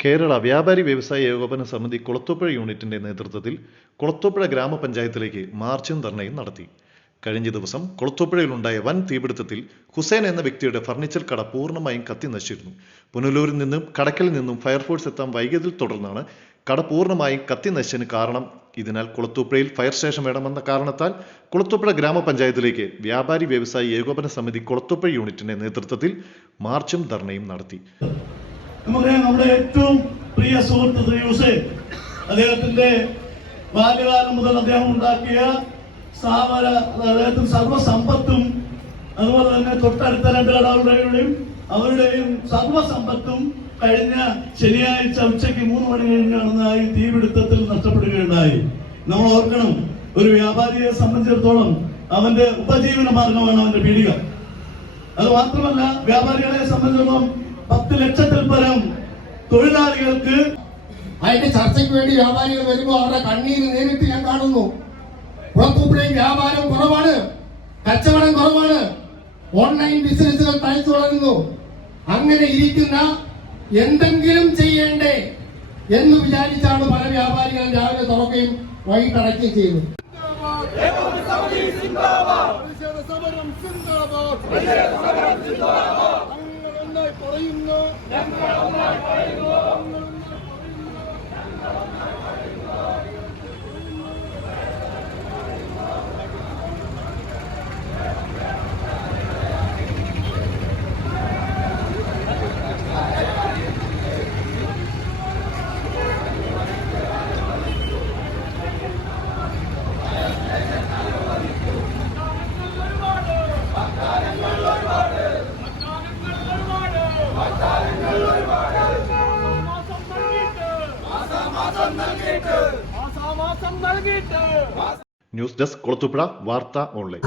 കേരള വ്യാപാരി വ്യവസായ ഏകോപന സമിതി കുളത്തൂപ്പുഴ യൂണിറ്റിന്റെ നേതൃത്വത്തിൽ കുളത്തൂപ്പുഴ ഗ്രാമപഞ്ചായത്തിലേക്ക് മാർച്ചും ധർണയും നടത്തി. കഴിഞ്ഞ ദിവസം കൊളത്തൂപ്പുഴയിലുണ്ടായ വൻ തീപിടുത്തത്തിൽ ഹുസൈൻ എന്ന വ്യക്തിയുടെ ഫർണിച്ചർ കട പൂർണമായും കത്തി നശിച്ചിരുന്നു. പുനലൂരിൽ നിന്നും കടക്കലിൽ നിന്നും ഫയർഫോഴ്സ് എത്താൻ വൈകിയതിൽ തുടർന്നാണ് കട പൂർണമായും കത്തി നശിച്ചതിന് കാരണം. ഇതിനാൽ കുളത്തൂപ്പുഴയിൽ ഫയർ സ്റ്റേഷൻ വേണമെന്ന കാരണത്താൽ കുളത്തൂപ്പുഴ ഗ്രാമപഞ്ചായത്തിലേക്ക് വ്യാപാരി വ്യവസായി ഏകോപന സമിതി കുളത്തൂപ്പുഴ യൂണിറ്റിന്റെ നേതൃത്വത്തിൽ മാർച്ചും ധർണയും നടത്തി. നമ്മുടെ ഏറ്റവും പ്രിയ സുഹൃത്ത് അദ്ദേഹത്തിന്റെ ബാല്യകാലം മുതൽ അദ്ദേഹം ഉണ്ടാക്കിയ സ്ഥാപന അദ്ദേഹത്തിന് സർവസമ്പത്തും അതുപോലെ തന്നെ തൊട്ടടുത്ത രണ്ട് കടകളുടെയും അവരുടെയും സർവസമ്പത്തും കഴിഞ്ഞ ശനിയാഴ്ച ഉച്ചയ്ക്ക് മൂന്ന് മണി കഴിഞ്ഞ് നടന്നതായി തീപിടുത്തത്തിൽ നഷ്ടപ്പെടുകയുണ്ടായി. നമ്മൾ ഓർക്കണം ഒരു വ്യാപാരിയെ സംബന്ധിച്ചിടത്തോളം അവന്റെ ഉപജീവന മാർഗമാണ് അവന്റെ പീഡിക അത് മാത്രമല്ല വ്യാപാരികളെ സംബന്ധിച്ചിടത്തോളം പത്ത് ലക്ഷത്തിൽ പരം തൊഴിലാളികൾക്ക് അതിന്റെ ചർച്ചയ്ക്ക് വേണ്ടി വ്യാപാരികൾ വരുമ്പോൾ അവരുടെ കണ്ണീര് നേരിട്ട് ഞാൻ കാണുന്നു. കുളത്തൂപ്പുഴയും വ്യാപാരം കുറവാണ് കച്ചവടം കുറവാണ്. ഓൺലൈൻ ബിസിനസ്സുകൾ തഴച്ചു വളരുന്നു. അങ്ങനെ ഇരിക്കുന്ന എന്തെങ്കിലും ചെയ്യണ്ടേ എന്ന് വിചാരിച്ചാണ് പല വ്യാപാരികളും രാവിലെ തുറക്കുകയും വൈകിട്ട് അടയ്ക്കുകയും ചെയ്യുന്നത് പ്രതിഷേധ ന്യൂസ് ഡെസ്ക് കൊളത്തുപ്പുഴ വാർത്ത ഓൺലൈൻ.